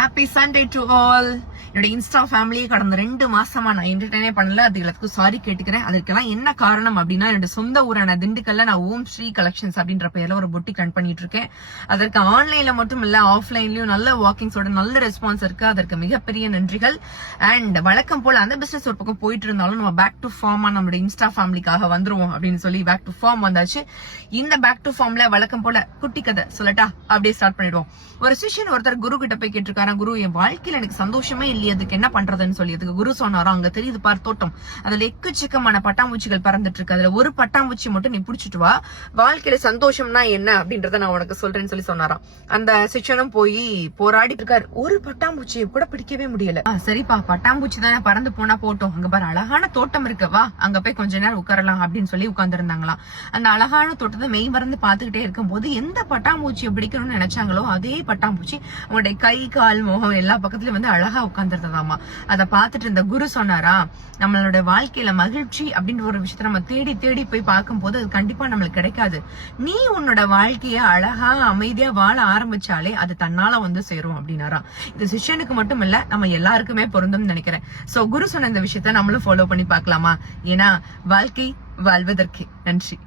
Happy Sunday to all. என்னோட Insta ஃபேமிலியே கடந்த 2 மாசமா நான் என்டர்டைனே பண்ணல. அது எல்லாத்துக்கும் சாரி கேட்டுக்கிறேன். அதுக்கெல்லாம் என்ன காரணம் அப்படின்னா, என்னோட சொந்த ஊரான திண்டுக்கல்ல நான் ஓம் ஸ்ரீ கலெக்ஷன்ஸ் அப்படின்ற பெயர்ல ஒரு பொட்டிக் ரன் பண்ணிட்டு இருக்கேன். அதற்கு ஆன்லைன்ல மட்டும் இல்ல, ஆஃப்லைன்லயும் நல்ல வாக்கிங்ஸோட நல்ல ரெஸ்பான்ஸ் இருக்கு. அதற்கு மிகப்பெரிய நன்றிகள். அண்ட் வழக்கம் போல அந்த பிசினஸ் ஒரு பக்கம் போயிட்டு இருந்தாலும் நம்ம பேக் டு ஃபார்மா நம்மளோட இன்ஸ்டா ஃபேமிலிக்காக வந்துருவோம் அப்படின்னு சொல்லி பேக் டு ஃபார்ம் வந்தாச்சு. இந்த பேக் டு ஃபார்ம்ல வழக்கம் போல குட்டி கதை சொல்லட்டா, அப்படியே ஸ்டார்ட் பண்ணிடுவோம். ஒரு சிஷ்யன் ஒருத்தர் குரு கிட்ட போய் கேட்டிருக்காரு, குரு என் வாழ்க்கையில எனக்கு சந்தோஷமே இல்லையே, அதுக்கு என்ன பண்றதுன்னு சொல்லி. அதுக்கு குரு சொன்னாரோ, அங்க தெரியுது பார் தோட்டம், அதுல எக்கச்சக்கமான பட்டாம்பூச்சிகள் பறந்துட்டு இருக்கு, அதுல ஒரு பட்டாம்பூச்சி மட்டும் நீ புடிச்சிட்டு வா, வாழ்க்கையில சந்தோஷம்னா என்ன அப்படின்றத நான் உனக்கு சொல்றேன்னு சொல்லி சொன்னாராம். அந்த சிஷ்யனும் போய் போராடி இருக்காரு. ஒரு பட்டாம்பூச்சியை கூட பிடிக்கவே முடியல. சரிப்பா, பட்டாம்பூச்சி தானே, பறந்து போனா போட்டோம், அங்க பாரு அழகான தோட்டம் இருக்கு, வா அங்க போய் கொஞ்ச நேரம் உட்காரலாம் அப்படின்னு சொல்லி உட்கார்ந்து இருந்தாங்களாம். அந்த அழகான தோட்டத்தை மெய் மறந்து பாத்துக்கிட்டே இருக்கும் போது எந்த பட்டாம்பூச்சியை பிடிக்கணும்னு நினைச்சாங்களோ அதே பட்டாம்பூச்சி அவங்களுடைய கை கால் முகம் எல்லா பக்கத்துலயும் வந்து அழகா உட்கார்ந்துருந்ததாமா. அதை பார்த்துட்டு இந்த குரு சொன்னாரா, நம்மளோட வாழ்க்கையில மகிழ்ச்சி அப்படின்ற ஒரு விஷயத்த நம்ம தேடி தேடி போய் பார்க்கும் போது அது கண்டிப்பா நம்மளுக்கு கிடைக்காது. நீ உன்னோட வாழ்க்கைய அழகா அமைதியா வாழ ஆரம்பிச்சாலே அது தன்னால வந்து சேரும் அப்படின்னாரா. இந்த சிஷ்யனுக்கு மட்டும் இல்ல, நம்ம எல்லாருக்குமே பொருந்தும் நினைக்கிறேன். சோ குரு சொன்ன இந்த விஷயத்த நம்மளும் ஃபாலோ பண்ணி பார்க்கலாமா? ஏன்னா வாழ்க்கை வாழ்வதற்கே. நன்றி.